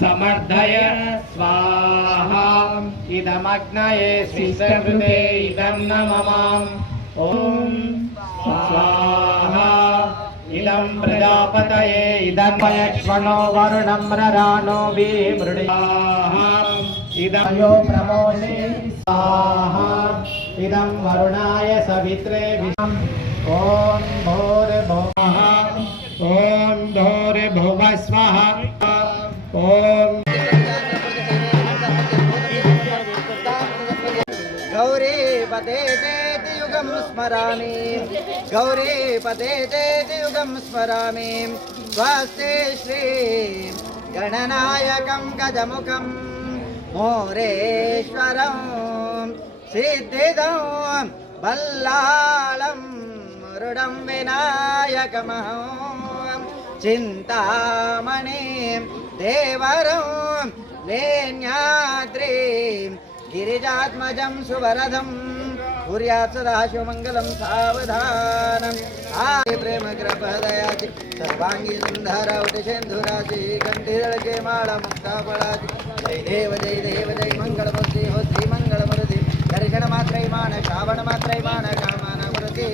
समर्धय स्वाहा इदमग्नये शिष्टकृते इदं न मम ॐ स्वाहा इदं प्रजापतये इदं यक्ष्मणो वरुणं ररानो विमृणाः इदं यो प्रमोषे स्वाहा इदं वरुणाय सवित्रे विषम् ॐ भूर्भुवः ॐ भूर्भुवः स्वः ॐ गौरी पते तेति युगं स्मरामि गौरी पते तेति युगं स्मरामि स्वस्ति श्री गणनायकं गजमुखं मोरेश्वरं सिद्धिदं बल्लालं मुरुडं विनायकमहं चिन्तामणिं देवरं लेण्याद्रिं गिरिजात्मजं सुवरदं कुर्यात् सदा शुभमङ्गलं सावधानम् आदि प्रेम कृपदयाति सर्वांगी सुंदरवति सिंधुराशि कंठिदळके माळा मुक्ता फळाची जय देव जय मंगलमूर्ती हो श्री मंगलमूर्ती दर्शन मात्रै मान श्रावण मात्रै मान कामना मूर्ती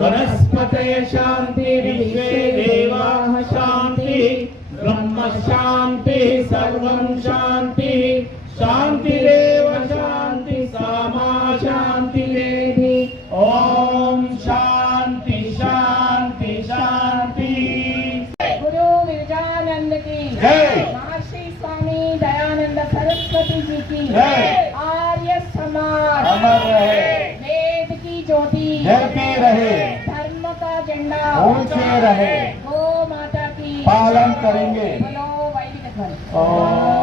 वनस्पतय शांति विश्वे देवाः शांति ब्रह्म शांति सर्वं शांति शांतिरेव शांति सामा शांति लेधि ओम शांति शांति शांति गुरु विवेकानंद की जय। महर्षि स्वामी दयानंद सरस्वती जी की जय। आर्य समाज अमर रहे, वेद की ज्योति जलती रहे, धर्म का झंडा ऊंचे रहे, गो माता की पालन करेंगे। बोलो वैदिक धर्म। ओम